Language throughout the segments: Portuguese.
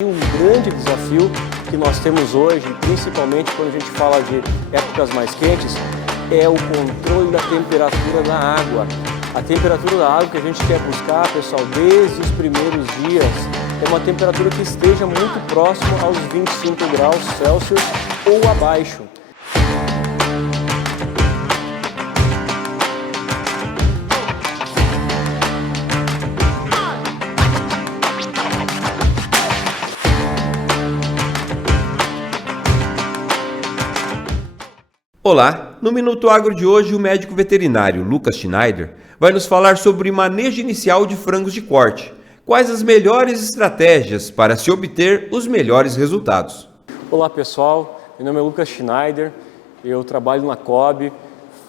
Um grande desafio que nós temos hoje, principalmente quando a gente fala de épocas mais quentes, é o controle da temperatura da água. A temperatura da água que a gente quer buscar, pessoal, desde os primeiros dias, é uma temperatura que esteja muito próximo aos 25 graus Celsius ou abaixo. Olá, no Minuto Agro de hoje o médico veterinário Lucas Schneider vai nos falar sobre manejo inicial de frangos de corte. Quais as melhores estratégias para se obter os melhores resultados? Olá pessoal, meu nome é Lucas Schneider, eu trabalho na COB,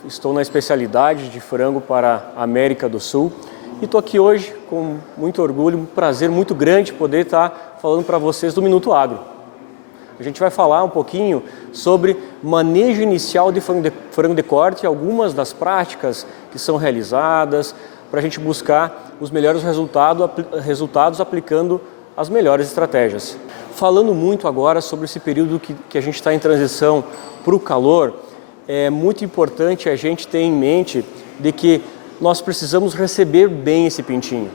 estou na especialidade de frango para a América do Sul e estou aqui hoje com muito orgulho, um prazer muito grande poder estar falando para vocês do Minuto Agro. A gente vai falar um pouquinho sobre manejo inicial de frango de corte e algumas das práticas que são realizadas para a gente buscar os melhores resultados aplicando as melhores estratégias. Falando muito agora sobre esse período que a gente está em transição para o calor, é muito importante a gente ter em mente de que nós precisamos receber bem esse pintinho.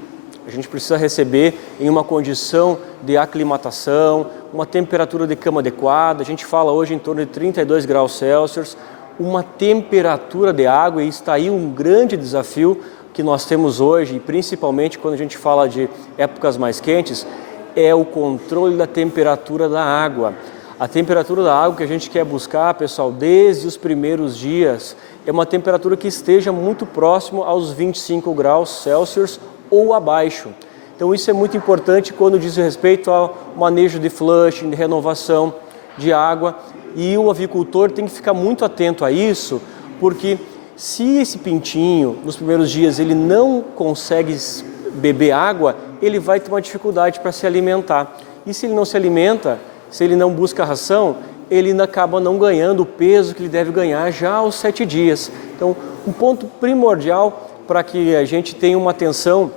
A gente precisa receber em uma condição de aclimatação, uma temperatura de cama adequada. A gente fala hoje em torno de 32 graus Celsius, uma temperatura de água, e está aí um grande desafio que nós temos hoje, e principalmente quando a gente fala de épocas mais quentes, é o controle da temperatura da água. A temperatura da água que a gente quer buscar, pessoal, desde os primeiros dias, é uma temperatura que esteja muito próximo aos 25 graus Celsius ou abaixo. Então isso é muito importante quando diz respeito ao manejo de flushing, de renovação de água, e o avicultor tem que ficar muito atento a isso, porque se esse pintinho nos primeiros dias ele não consegue beber água, ele vai ter uma dificuldade para se alimentar, e se ele não se alimenta, se ele não busca ração, ele acaba não ganhando o peso que ele deve ganhar já aos 7 dias. Então um ponto primordial para que a gente tenha uma atenção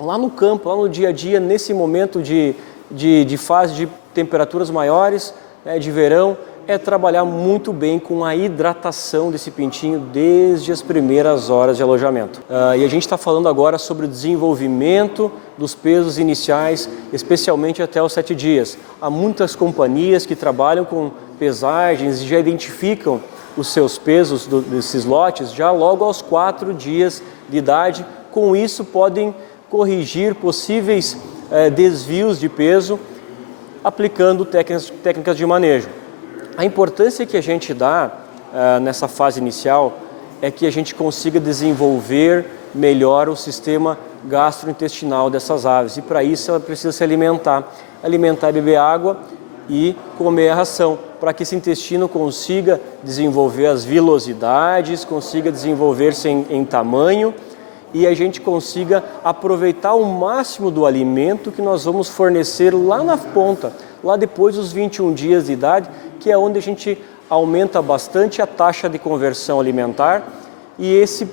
lá no campo, lá no dia a dia, nesse momento de fase de temperaturas maiores, né, de verão, é trabalhar muito bem com a hidratação desse pintinho desde as primeiras horas de alojamento. E a gente está falando agora sobre o desenvolvimento dos pesos iniciais, especialmente até os 7 dias. Há muitas companhias que trabalham com pesagens e já identificam os seus pesos desses lotes já logo aos 4 dias de idade. Com isso podem corrigir possíveis desvios de peso aplicando técnicas de manejo. A importância que a gente dá nessa fase inicial é que a gente consiga desenvolver melhor o sistema gastrointestinal dessas aves, e para isso ela precisa se alimentar e beber água e comer a ração, para que esse intestino consiga desenvolver as vilosidades, consiga desenvolver-se em tamanho, e a gente consiga aproveitar o máximo do alimento que nós vamos fornecer lá na ponta, lá depois dos 21 dias de idade, que é onde a gente aumenta bastante a taxa de conversão alimentar, e esse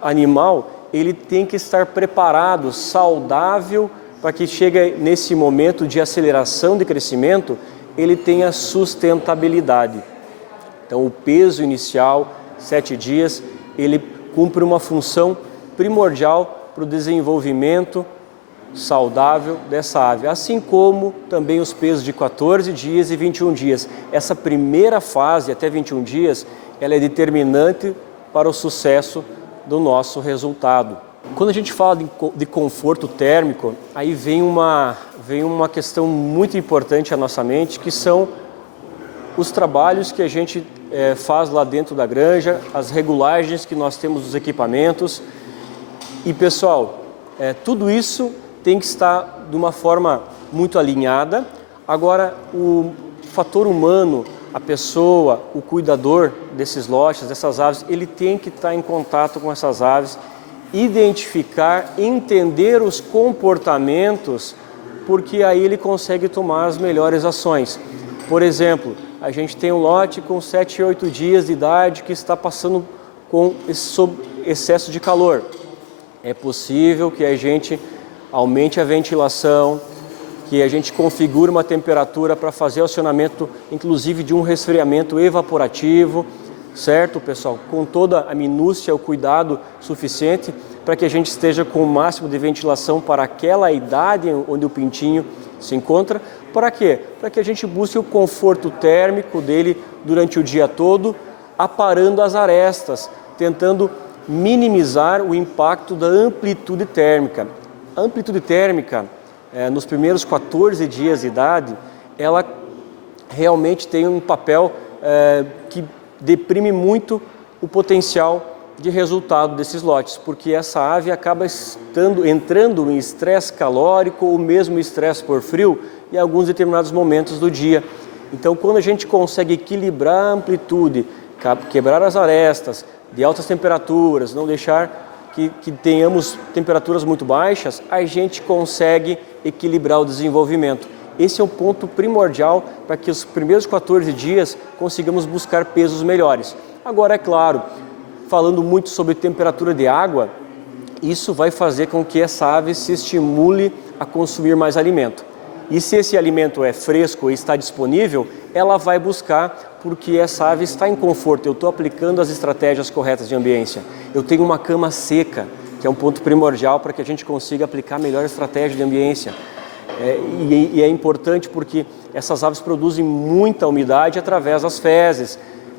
animal ele tem que estar preparado, saudável, para que chegue nesse momento de aceleração de crescimento, ele tenha sustentabilidade. Então o peso inicial, 7 dias, ele cumpre uma função primordial para o desenvolvimento saudável dessa ave, assim como também os pesos de 14 dias e 21 dias. Essa primeira fase, até 21 dias, ela é determinante para o sucesso do nosso resultado. Quando a gente fala de conforto térmico, aí vem uma questão muito importante à nossa mente, que são os trabalhos que a gente faz lá dentro da granja, as regulagens que nós temos dos equipamentos. E pessoal, tudo isso tem que estar de uma forma muito alinhada. Agora, o fator humano, a pessoa, o cuidador desses lotes, dessas aves, ele tem que estar em contato com essas aves, identificar, entender os comportamentos, porque aí ele consegue tomar as melhores ações. Por exemplo, a gente tem um lote com 7 e 8 dias de idade que está passando com excesso de calor. É possível que a gente aumente a ventilação, que a gente configura uma temperatura para fazer o acionamento, inclusive de um resfriamento evaporativo, certo, pessoal? Com toda a minúcia, o cuidado suficiente para que a gente esteja com o máximo de ventilação para aquela idade onde o pintinho se encontra. Para quê? Para que a gente busque o conforto térmico dele durante o dia todo, aparando as arestas, tentando minimizar o impacto da amplitude térmica. A amplitude térmica, nos primeiros 14 dias de idade, ela realmente tem um papel que deprime muito o potencial de resultado desses lotes, porque essa ave acaba entrando em estresse calórico ou mesmo estresse por frio em alguns determinados momentos do dia. Então, quando a gente consegue equilibrar a amplitude, quebrar as arestas de altas temperaturas, não deixar que tenhamos temperaturas muito baixas, a gente consegue equilibrar o desenvolvimento. Esse é um ponto primordial para que os primeiros 14 dias consigamos buscar pesos melhores. Agora, é claro, falando muito sobre temperatura de água, isso vai fazer com que essa ave se estimule a consumir mais alimento. E se esse alimento é fresco e está disponível, ela vai buscar porque essa ave está em conforto. Eu estou aplicando as estratégias corretas de ambiência. Eu tenho uma cama seca, que é um ponto primordial para que a gente consiga aplicar a melhor estratégia de ambiência. E é importante porque essas aves produzem muita umidade através das fezes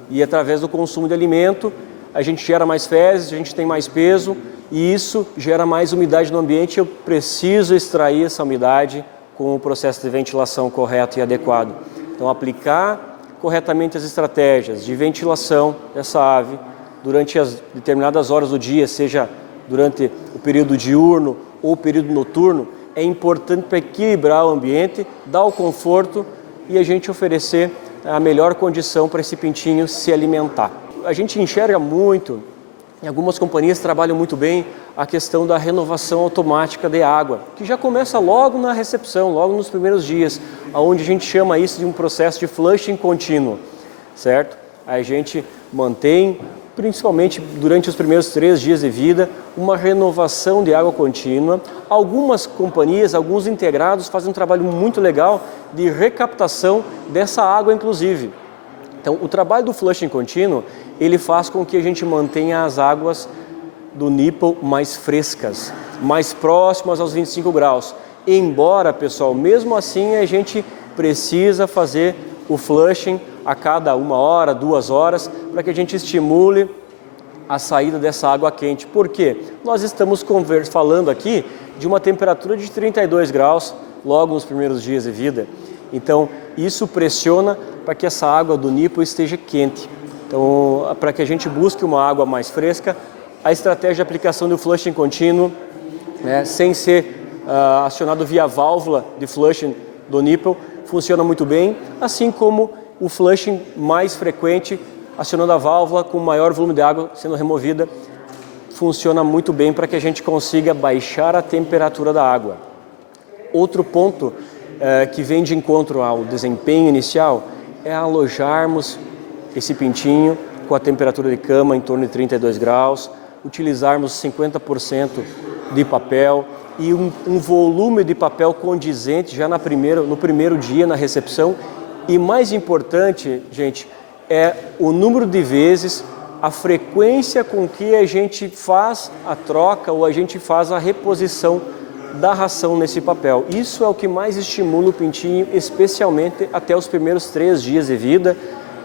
e através do consumo de alimento. A gente gera mais fezes, a gente tem mais peso e isso gera mais umidade no ambiente. Eu preciso extrair essa umidade com o processo de ventilação correto e adequado. Então, aplicar corretamente as estratégias de ventilação dessa ave durante as determinadas horas do dia, seja durante o período diurno ou o período noturno, é importante para equilibrar o ambiente, dar o conforto e a gente oferecer a melhor condição para esse pintinho se alimentar. A gente enxerga muito, em algumas companhias trabalham muito bem a questão da renovação automática de água, que já começa logo na recepção, logo nos primeiros dias, onde a gente chama isso de um processo de flushing contínuo, certo? A gente mantém, principalmente durante os primeiros 3 dias de vida, uma renovação de água contínua. Algumas companhias, alguns integrados fazem um trabalho muito legal de recaptação dessa água, inclusive. Então, o trabalho do flushing contínuo, ele faz com que a gente mantenha as águas do nipple mais frescas, mais próximas aos 25 graus. Embora, pessoal, mesmo assim a gente precisa fazer o flushing a cada 1 hora, 2 horas, para que a gente estimule a saída dessa água quente. Por quê? Nós estamos falando aqui de uma temperatura de 32 graus logo nos primeiros dias de vida. Então, isso pressiona para que essa água do nipple esteja quente. Então, para que a gente busque uma água mais fresca, a estratégia de aplicação do flushing contínuo, sem ser acionado via válvula de flushing do nipple, funciona muito bem, assim como o flushing mais frequente, acionando a válvula com maior volume de água sendo removida, funciona muito bem para que a gente consiga baixar a temperatura da água. Outro ponto que vem de encontro ao desempenho inicial é alojarmos esse pintinho com a temperatura de cama em torno de 32 graus, utilizarmos 50% de papel e um volume de papel condizente já no primeiro dia na recepção. E mais importante, gente, é o número de vezes, a frequência com que a gente faz a troca ou a gente faz a reposição da ração nesse papel. Isso é o que mais estimula o pintinho, especialmente até os primeiros 3 dias de vida,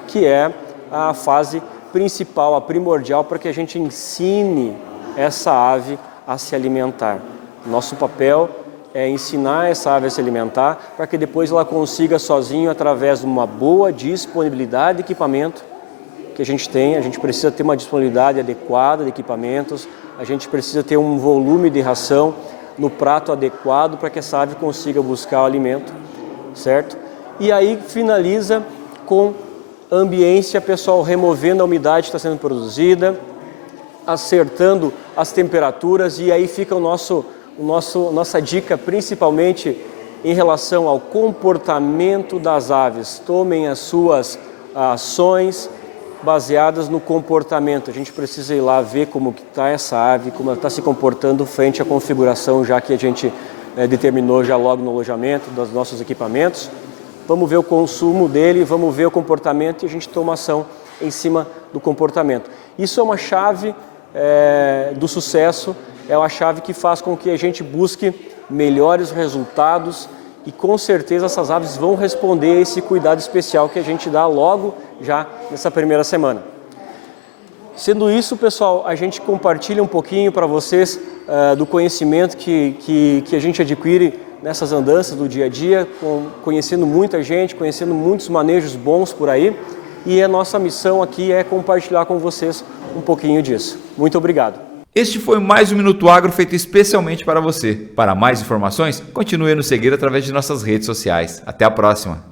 que é a fase principal, a primordial, para que a gente ensine essa ave a se alimentar. Nosso papel é ensinar essa ave a se alimentar para que depois ela consiga sozinho, através de uma boa disponibilidade de equipamento que a gente tem. A gente precisa ter uma disponibilidade adequada de equipamentos, a gente precisa ter um volume de ração no prato adequado para que essa ave consiga buscar o alimento, certo? E aí finaliza com ambiência, pessoal, removendo a umidade que está sendo produzida, acertando as temperaturas, e aí fica nossa dica principalmente em relação ao comportamento das aves. Tomem as suas ações baseadas no comportamento. A gente precisa ir lá ver como está essa ave, como ela está se comportando frente à configuração, já que a gente determinou já logo no alojamento dos nossos equipamentos. Vamos ver o consumo dele, vamos ver o comportamento e a gente toma ação em cima do comportamento. Isso é uma chave do sucesso, é uma chave que faz com que a gente busque melhores resultados e com certeza essas aves vão responder a esse cuidado especial que a gente dá logo já nessa primeira semana. Sendo isso, pessoal, a gente compartilha um pouquinho para vocês do conhecimento que a gente adquire nessas andanças do dia a dia, conhecendo muita gente, conhecendo muitos manejos bons por aí, e a nossa missão aqui é compartilhar com vocês um pouquinho disso. Muito obrigado. Este foi mais um Minuto Agro feito especialmente para você. Para mais informações, continue a nos seguir através de nossas redes sociais. Até a próxima!